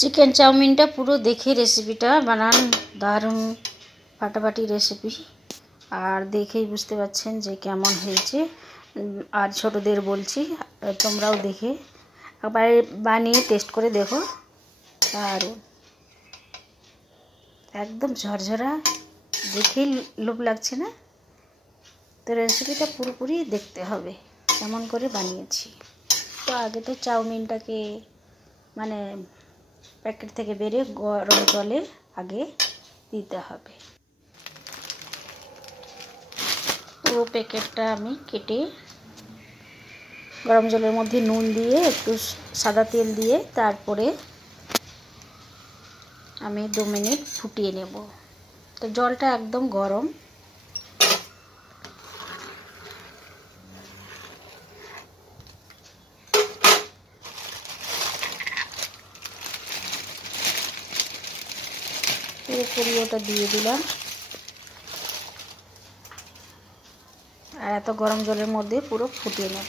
Chicken চাউমিনটা পুরো দেখে রেসিপিটা বানান, দারুণ ফাটাফাটি রেসিপি। আর দেখেই বুঝতে পারছেন যে কেমন হয়েছে। আর ছোটদের বলছি তোমরাও দেখে একবার বানিয়ে টেস্ট করে দেখো। আর একদম ঝরঝরা, দেখেই লোভ লাগছে না? তো রেসিপিটা পুরোপুরি দেখতে হবে কেমন করে বানিয়েছি। তো আগে তো চাউমিনটাকে মানে প্যাকেট থেকে বেরিয়ে গরম জলে আগে দিতে হবে। পুরো প্যাকেটটা আমি কেটে গরম জলের মধ্যে নুন দিয়ে একটু সাদা তেল দিয়ে তারপরে আমি 2 মিনিট ফুটিয়ে নেব। তো জলটা একদম গরম। পুরোপুরি ওটা দিয়ে দিলাম। আর এত গরম জলের মধ্যে পুরো ফুটিয়ে নেব।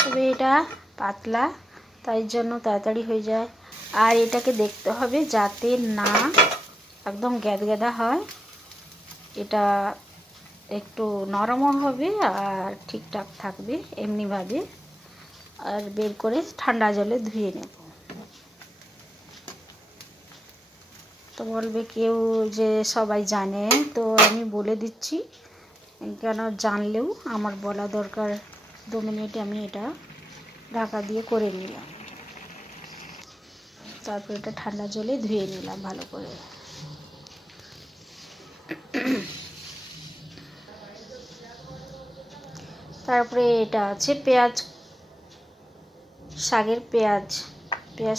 তবে এটা পাতলা, তাই জন্য তাড়াতাড়ি হয়ে যায়। আর এটাকে দেখতে হবে যাতে না একদম গ্যাদগ্যাদা হয়, এটা একটু নরমও হবে আর ঠিকঠাক থাকবে এমনিভাবে। আর বের করে ঠান্ডা জলে ধুয়ে নেব। তো বলবে কেউ যে সবাই জানে, তো আমি বলে দিচ্ছি, কেন জানলেও আমার বলা দরকার। 2 মিনিটে আমি এটা ঢাকা দিয়ে করে নিলাম। তারপর এটা ঠান্ডা জলে ধুয়ে নিলাম ভালো করে। তারপরে এটা আছে পেঁয়াজ শাকের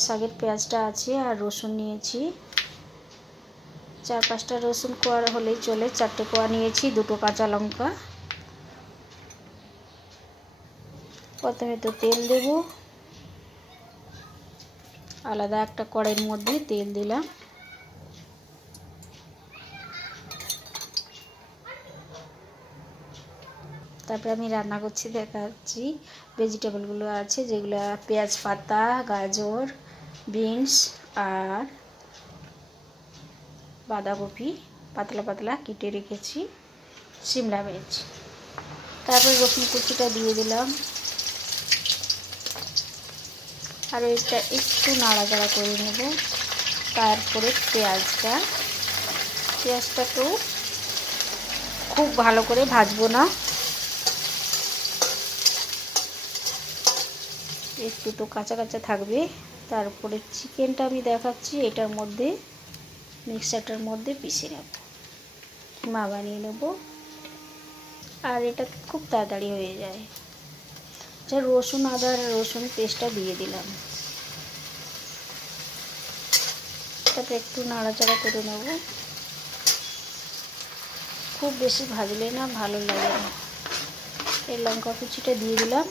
শাকের পেঁয়াজটা আছে। আর রসুন নিয়েছি 4-5টা রসুন কোয়া হলেই চলে। 4টে কোয়া নিয়েছি, 2টো কাঁচা লঙ্কা। প্রথমে তো তেল দেব। আলাদা একটা কড়াইয়ের মধ্যে তেল দিলাম। তারপরে আমি রান্না করছি, দেখাচ্ছি। ভেজিটেবলগুলো আছে যেগুলো পেঁয়াজ পাতা, গাজর, বিনস আর বাঁধাকপি পাতলা পাতলা কেটে রেখেছি, শিমলা মির্চ। তারপরে রসুন কুচিটা দিয়ে দিলাম। আর এটা একটু নাড়াচাড়া করে নেব। তারপরে পেঁয়াজটাকেও খুব ভালো করে ভাজবো না, একটু তো কাঁচা কাঁচা থাকবে। তারপরে চিকেনটা আমি দেখাচ্ছি, এটার মধ্যে মিক্সারটার মধ্যে পিষে নেব, কিমা বানিয়ে নেব। আর এটা খুব তাড়াতাড়ি হয়ে যায়। আচ্ছা, রসুন আদার রসুন পেস্টটা দিয়ে দিলাম। তারপরে একটু নাড়াচাড়া করে নেব। খুব বেশি ভাজলে না ভালো লাগে না। এই লঙ্কা কুচিটা দিয়ে দিলাম।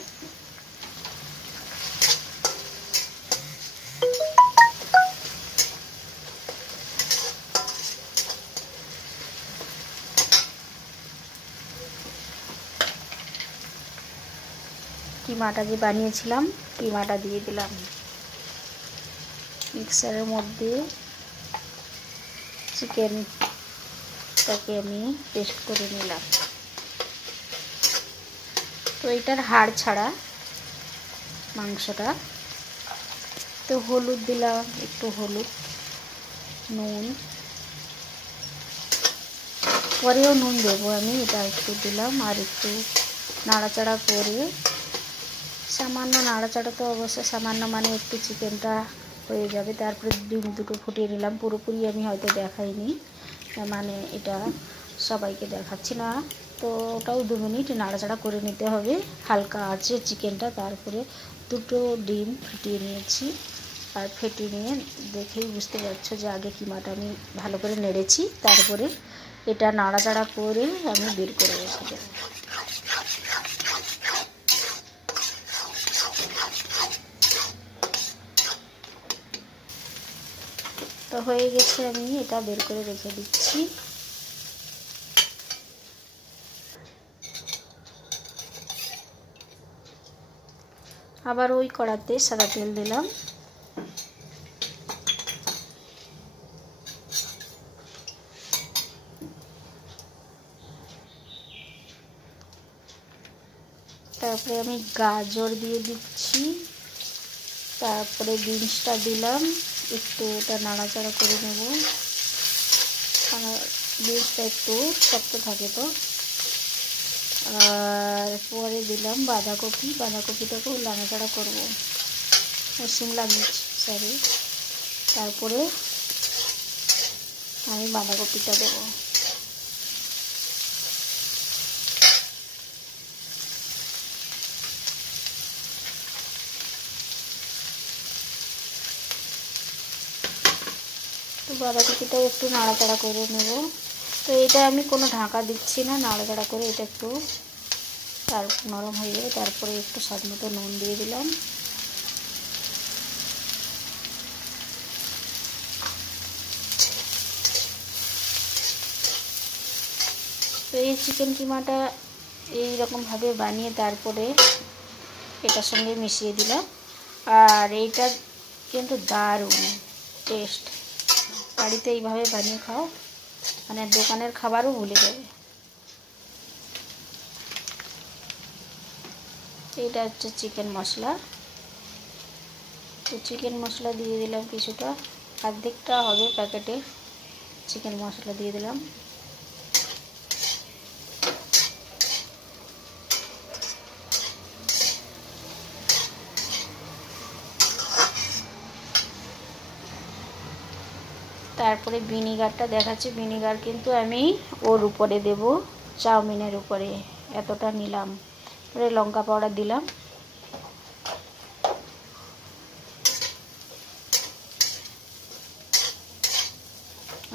কিমাটা যে বানিয়েছিলাম, কিমাটা দিয়ে দিলাম। মিক্সারের মধ্যে চিকেনটাকে আমি পেস্ট করে নিলাম। তো এটার হাড় ছাড়া মাংসটা। তো হলুদ দিলাম, একটু হলুদ, নুন, পরেও নুন দেবো আমি, এটা একটু দিলাম। আর একটু নাড়াচাড়া করে, সামান্য নাড়াচাড়া তো অবশ্যই সামান্য, মানে একটু চিকেনটা হয়ে যাবে। তারপরে ডিম 2টো ফুটিয়ে নিলাম। পুরোপুরি আমি হয়তো দেখাইনি, মানে এটা সবাইকে দেখাচ্ছি না। তো ওটাও 2 মিনিট নাড়াচাড়া করে নিতে হবে হালকা আছে চিকেনটা। তারপরে 2টো ডিম ফুটিয়ে নিয়েছি। আর ফেটিয়ে নিয়ে দেখেই বুঝতে পারছো যে আগে কিমাটা আমি ভালো করে নেড়েছি, তারপরে এটা নাড়াচাড়া করে আমি বের করে রেখে দেবো। তো হয়ে গেছে, আমি এটা বের করে রেখে দিচ্ছি। আবার ওই কড়াতে সাদা তেল দিলাম। তারপরে আমি গাজর দিয়ে দিচ্ছি, তারপরে বিনসটা দিলাম, একটু ওটা নাড়াচাড়া করে নেব, বিনসটা একটু শক্ত থাকে তো। আর পরে দিলাম বাঁধাকপি, বাঁধাকপিটাকেও নাড়াচাড়া করবো, শিমলা মির্চ সরি। তারপরে আমি বাঁধাকপিটা দেবো। তো বাঁধাকপিটাও একটু নাড়াচাড়া করে নেব। তো এটা আমি কোনো ঢাকা দিচ্ছি না, নাড়াচাড়া করে এটা একটু তার নরম হয়ে যাবে। তারপরে একটু স্বাদ মতো নুন দিয়ে দিলাম। তো এই চিকেন কিমাটা এইরকমভাবে বানিয়ে তারপরে এটার সঙ্গে মিশিয়ে দিলাম। আর এইটা কিন্তু দারুণ টেস্ট, বাড়িতে এইভাবে বানিয়ে খাও, মানে দোকানের খাবারও ভুলে যাবে। এইটা হচ্ছে চিকেন মশলা। তো চিকেন মশলা দিয়ে দিলাম কিছুটা, অর্ধেকটা হবে প্যাকেটে চিকেন মশলা দিয়ে দিলাম। তারপরে ভিনিগারটা দেখাচ্ছি, ভিনিগার কিন্তু আমি ওর উপরে দেব, চাউমিনের উপরে এতটা নিলাম। তারপরে লঙ্কা পাউডার দিলাম।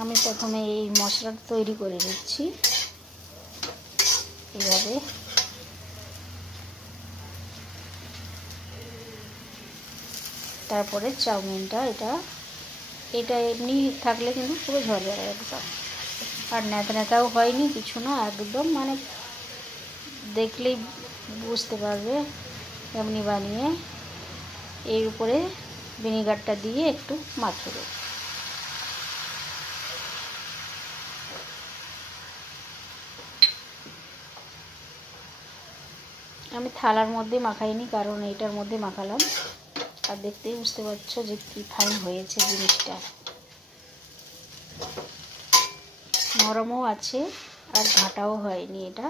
আমি প্রথমে এই মশলাটা তৈরি করে নিচ্ছি এইভাবে। তারপরে চাউমিনটা এটা এমনি থাকলে কিন্তু পুরো ঝরঝরে একদম, আর নেতা নেতাও হয়নি কিছু না, একদম মানে দেখলেই বুঝতে পারবে এমনি বানিয়ে। এর উপরে ভিনিগারটা দিয়ে একটু মাখিয়ে দেব। আমি থালার মধ্যে মাখাইনি, কারণ এইটার মধ্যে মাখালাম। আর দেখতেই বুঝতে পারছো যে কি ফাইন হয়েছে জিনিসটা, নরমও আছে আর ঘাটাও হয়নি। এটা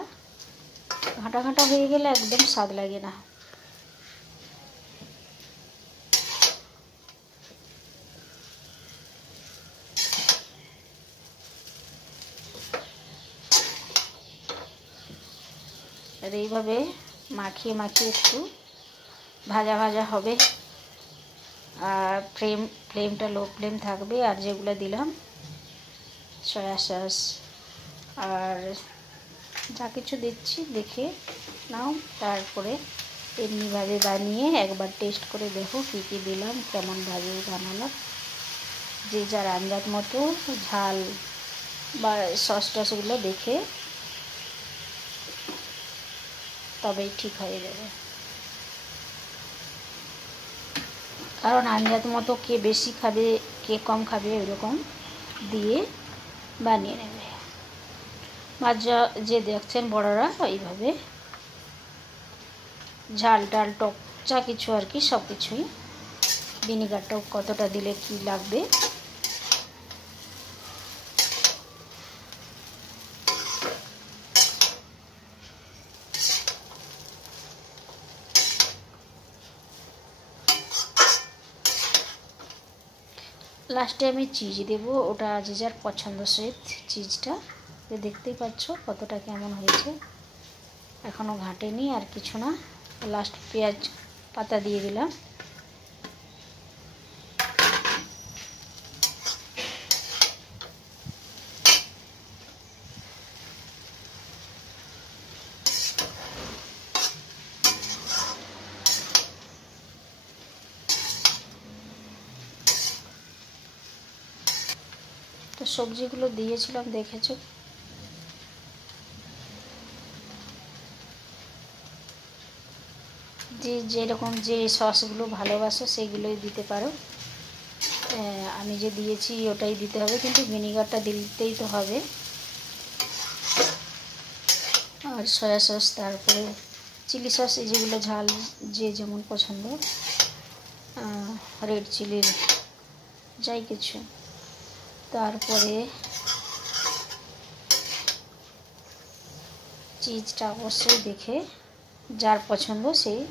ঘাটা ঘাটা হয়ে গেলে একদম স্বাদ লাগে না। আর এইভাবে মাখিয়ে মাখিয়ে একটু ভাজা ভাজা হবে, আর ফ্লেমটা লো ফ্লেম থাকবে। আর যেগুলো দিলাম সয়া সস আর যা কিছু দিচ্ছি দেখে নাও। তারপরে এমনিভাবে বানিয়ে একবার টেস্ট করে দেখো কী কী দিলাম, কেমনভাবে বানালাম। যে যার আন্দাজ মতো ঝাল বা সস টসগুলো দেখে তবেই ঠিক হয়ে যাবে, কারণ আন্দাজ মতো কে বেশি খাবে কে কম খাবে এরকম দিয়ে বানিয়ে নেবে। বাচ্চা যে দেখছেন বড়রা এইভাবে ঝাল ডাল টক যা কিছু আর কি সব কিছুই, ভিনিগারটাও কতটা দিলে কি লাগবে। লাস্টে আমি চিজ দেব, ওটা যে যার পছন্দসই চিজটা। দেখতেই পাচ্ছ কতটা কেমন হয়েছে, এখনও ঘাটেনি আর কিছু না। লাস্ট পেঁয়াজ পাতা দিয়ে দিলাম। তো সবজিগুলো দিয়েছিলাম দেখেছো, যে যেরকম যে সসগুলো ভালোবাসো সেইগুলোই দিতে পারো। আমি যে দিয়েছি ওটাই দিতে হবে, কিন্তু ভিনিগারটা দিতেই তো হবে। আর সয়া সস, তারপরে চিলি সস, এই যেগুলো ঝাল যে যেমন পছন্দ, রেড চিলির যাই কিছু। তারপরে চিজটা অবশ্যই দেখে যার পছন্দ সেই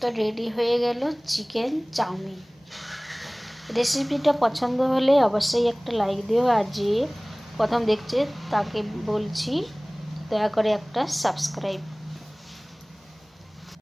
তো রেডি হয়ে গেল চিকেন চাউমিন। রেসিপিটা পছন্দ হলে অবশ্যই একটা লাইক দিও, আর যে প্রথম দেখছে তাকে বলছি দয়া করে একটা সাবস্ক্রাইব।